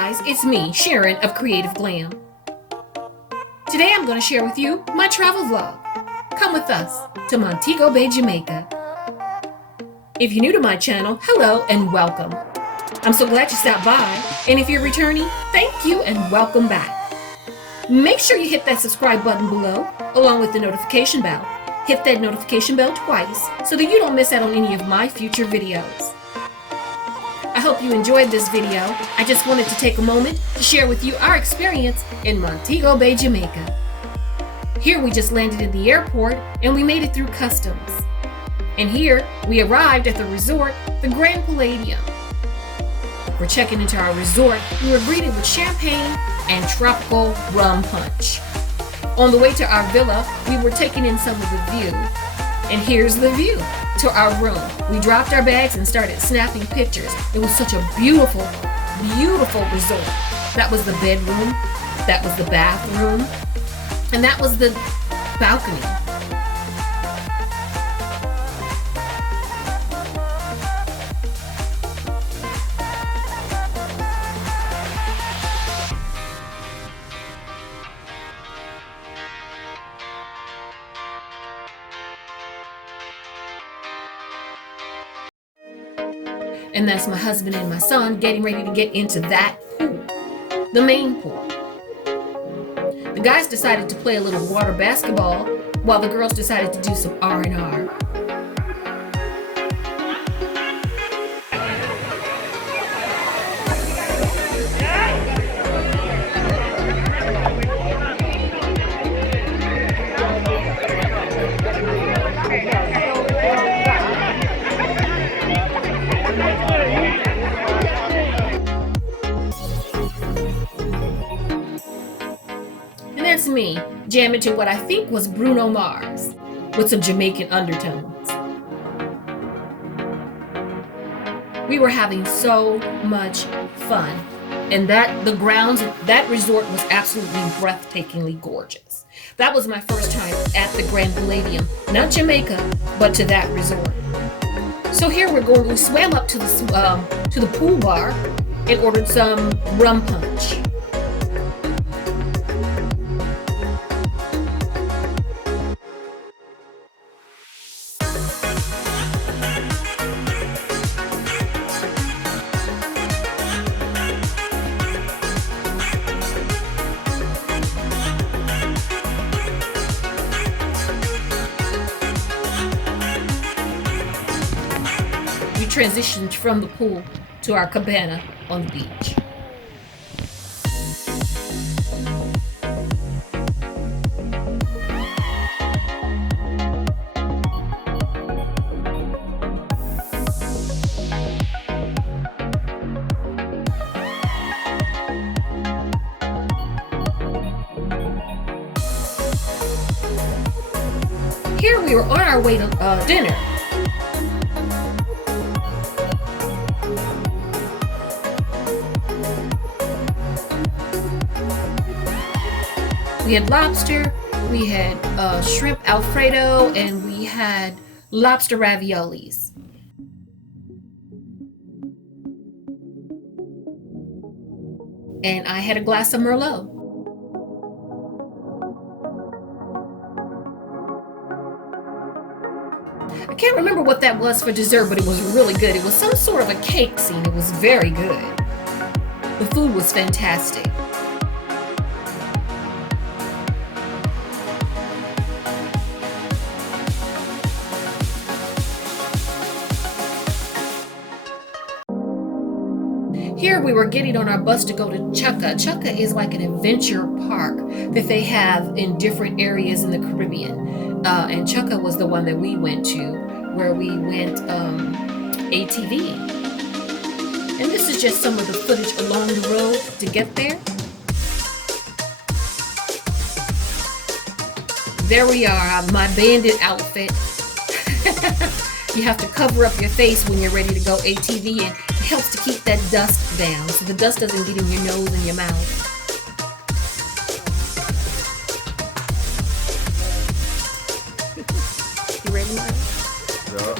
guys, it's me, Sharon of Creative Glam. Today I'm going to share with you my travel vlog. Come with us to Montego Bay, Jamaica. If you're new to my channel, hello and welcome. I'm so glad you stopped by, and if you're returning, thank you and welcome back. Make sure you hit that subscribe button below, along with the notification bell. Hit that notification bell twice so that you don't miss out on any of my future videos. I hope you enjoyed this video. I just wanted to take a moment to share with you our experience in Montego Bay, Jamaica. Here we just landed in the airport and we made it through customs. And here we arrived at the resort, the Grand Palladium. We're checking into our resort. We were greeted with champagne and tropical rum punch. On the way to our villa, we were taking in some of the view. And here's the view to our room. We dropped our bags and started snapping pictures. It was such a beautiful, beautiful resort. That was the bedroom, that was the bathroom, and that was the balcony. And that's my husband and my son getting ready to get into that pool, the main pool. The guys decided to play a little water basketball while the girls decided to do some R&R. That's me jamming to what I think was Bruno Mars with some Jamaican undertones. We were having so much fun, and that resort was absolutely breathtakingly gorgeous. That was my first time at the Grand Palladium, not Jamaica, but to that resort. So here we swam up to the pool bar and ordered some rum punch. Transitioned from the pool to our cabana on the beach. Here we were on our way to dinner. We had lobster, we had shrimp Alfredo, and we had lobster raviolis. And I had a glass of Merlot. I can't remember what that was for dessert, but it was really good. It was some sort of a cake scene. It was very good. The food was fantastic. Here we were getting on our bus to go to Chukka. Chukka is like an adventure park that they have in different areas in the Caribbean. And Chukka was the one that we went to, where we went ATV. And this is just some of the footage along the road to get there. There we are, my bandit outfit. You have to cover up your face when you're ready to go ATV, and it helps to keep that dust down so the dust doesn't get in your nose and your mouth. You ready, Mike? Yeah.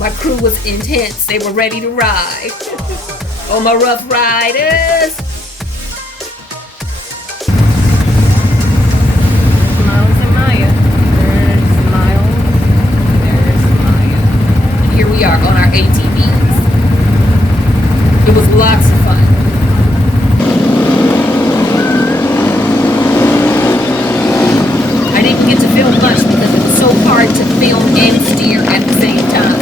My crew was intense. They were ready to ride. Oh, my rough riders. Miles and Maya. There's Miles. There's Maya. And here we are on our ATVs. It was lots of fun. I didn't get to film much because it was so hard to film and steer at the same time.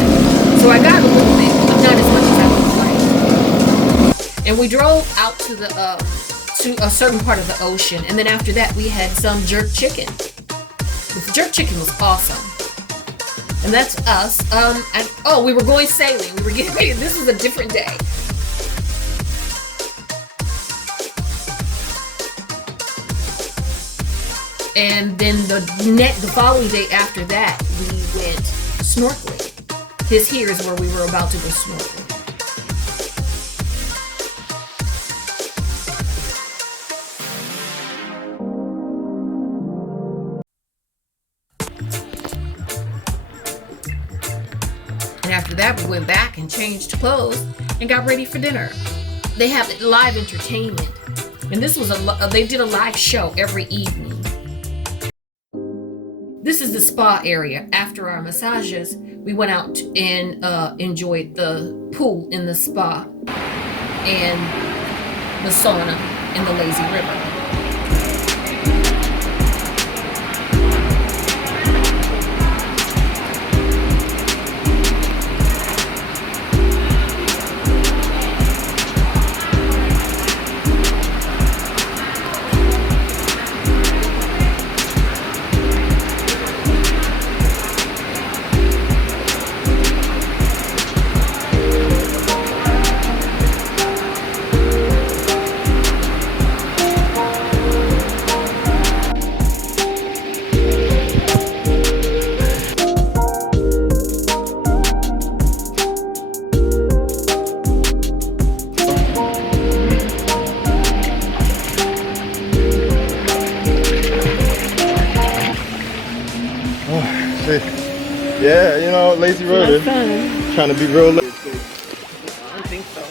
So I got a little bit, but not as much as I would like. And we drove out to the to a certain part of the ocean, and then after that we had some jerk chicken. The jerk chicken was awesome. And that's us. Oh, we were going sailing. We were getting ready. This was a different day. And then the following day after that, we went snorkeling. This here is where we were about to go snorkeling. And after that, we went back and changed clothes and got ready for dinner. They have live entertainment, and this was they did a live show every evening. This is the spa area. After our massages, we went out and enjoyed the pool in the spa and the sauna in the lazy river. Yeah, you know, lazy roader. Trying to be real lazy. I don't think so.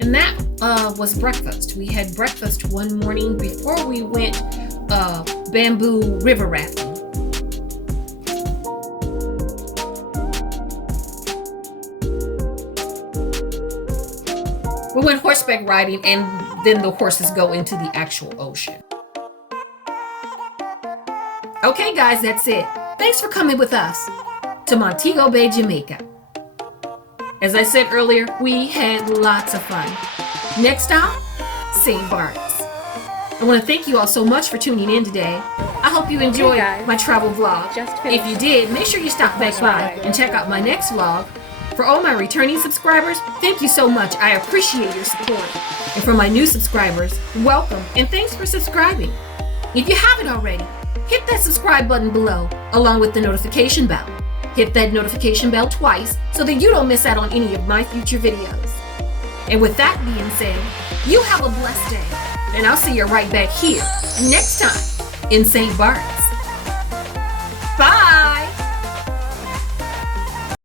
And that was breakfast. We had breakfast one morning before we went bamboo river rafting. We went horseback riding, and then the horses go into the actual ocean. Okay, guys, that's it. Thanks for coming with us to Montego Bay, Jamaica. As I said earlier, we had lots of fun. Next stop, St. Bart's. I want to thank you all so much for tuning in today. I hope you enjoyed my travel vlog. If you did, make sure you stop back by and check out my next vlog. For all my returning subscribers, thank you so much. I appreciate your support. And for my new subscribers, welcome and thanks for subscribing. If you haven't already, hit that subscribe button below along with the notification bell. Hit that notification bell twice so that you don't miss out on any of my future videos. And with that being said, you have a blessed day, and I'll see you right back here next time in St. Bart's.